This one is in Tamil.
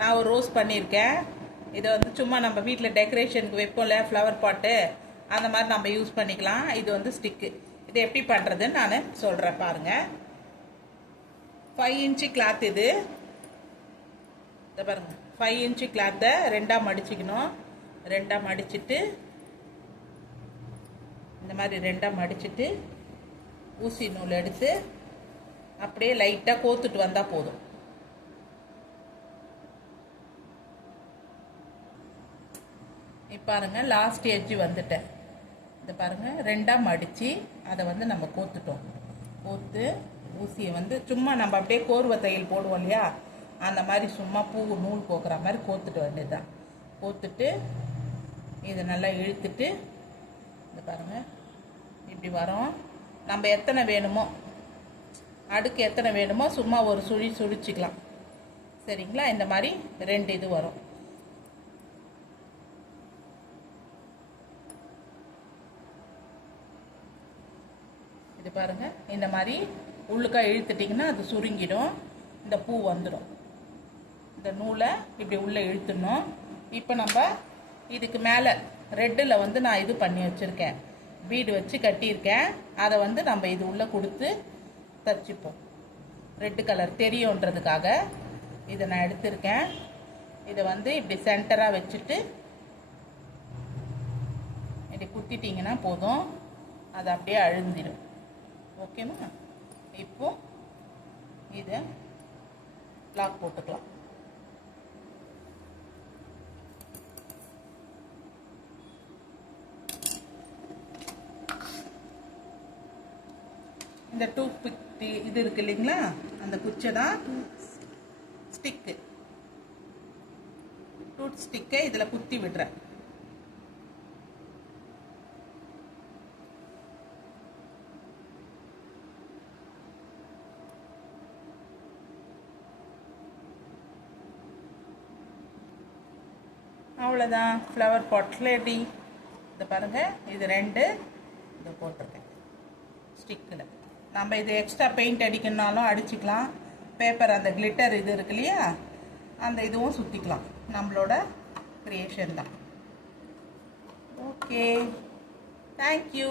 நான் ஒரு ரோஸ் பண்ணியிருக்கேன். இதை வந்து சும்மா நம்ம வீட்டில் டெக்கரேஷனுக்கு வைப்போம்ல, ஃப்ளவர் பாட்டு, அந்த மாதிரி நம்ம யூஸ் பண்ணிக்கலாம். இது வந்து ஸ்டிக்கு. இது எப்படி பண்ணுறதுன்னு நான் சொல்கிறேன் பாருங்கள். 5 இன்ச்சு கிளாத் இது. இதை பாருங்கள், 5 இன்ச்சு கிளாத்தை 2ஆக மடிச்சுக்கணும். 2ஆக மடிச்சுட்டு இந்த மாதிரி 2ஆக மடிச்சுட்டு ஊசி நூல் எடுத்து அப்படியே லைட்டாக கோத்துட்டு வந்தால் போதும். இப்போ பாருங்க, லாஸ்ட் எட்ஜ் வந்துட்டேன். இதை பாருங்கள், 2ஆக மடித்து அதை வந்து நம்ம கோத்துட்டோம். கோத்து ஊசியை வந்து சும்மா நம்ம அப்படியே கோர்வை தையல் போடுவோம் இல்லையா, அந்த மாதிரி சும்மா பூ நூல் கோக்குற மாதிரி கோத்துட்டு வேண்டியதுதான். கோத்துட்டு இதை நல்லா இழுத்துட்டு இதை பாருங்கள், இப்படி வரோம். நம்ம எத்தனை வேணுமோ, அடுக்கு எத்தனை வேணுமோ சும்மா ஒரு சுழிச்சிக்கலாம். சரிங்களா? இந்த மாதிரி 2 இது வரும். இது பாருங்கள், இந்த மாதிரி உள்ளுக்கா இழுத்துட்டிங்கன்னா அது சுருங்கிடும், இந்த பூ வந்துடும். இந்த நூலை இப்படி உள்ளே இழுத்துடணும். இப்போ நம்ம இதுக்கு மேலே ரெட்டில் வந்து நான் இது பண்ணி வச்சுருக்கேன், பீடு வச்சு கட்டியிருக்கேன். அதை வந்து நம்ம இது உள்ளே கொடுத்து தச்சுப்போம். ரெட்டு கலர் தெரியுன்றதுக்காக இதை நான் எடுத்திருக்கேன். இதை வந்து இப்படி சென்டராக வச்சுட்டு இப்படி குத்திட்டிங்கன்னா போதும், அது அப்படியே அழுந்திடும். ஓகேவா? இப்போ இதை லாக் போட்டுக்கலாம். இந்த டூத் பிக் இது இருக்கு இல்லைங்களா, அந்த குச்சை தான் ஸ்டிக்கு. டூத் ஸ்டிக்கை இதில் குத்தி விடுறேன். அவ்வளோதான், ஃப்ளவர் பாட் ரெடி. இதை பாருங்கள், இது 2 இதை போட்டிருக்கேன் ஸ்டிக்கில். நம்ம இது எக்ஸ்ட்ரா பெயிண்ட் அடிக்கணுனாலும் அடிச்சுக்கலாம். பேப்பர் அந்த கிளிட்டர் இது இருக்கு இல்லையா, அந்த இதுவும் சுற்றிக்கலாம். நம்மளோட க்ரியேஷன் தான். Okay, thank you.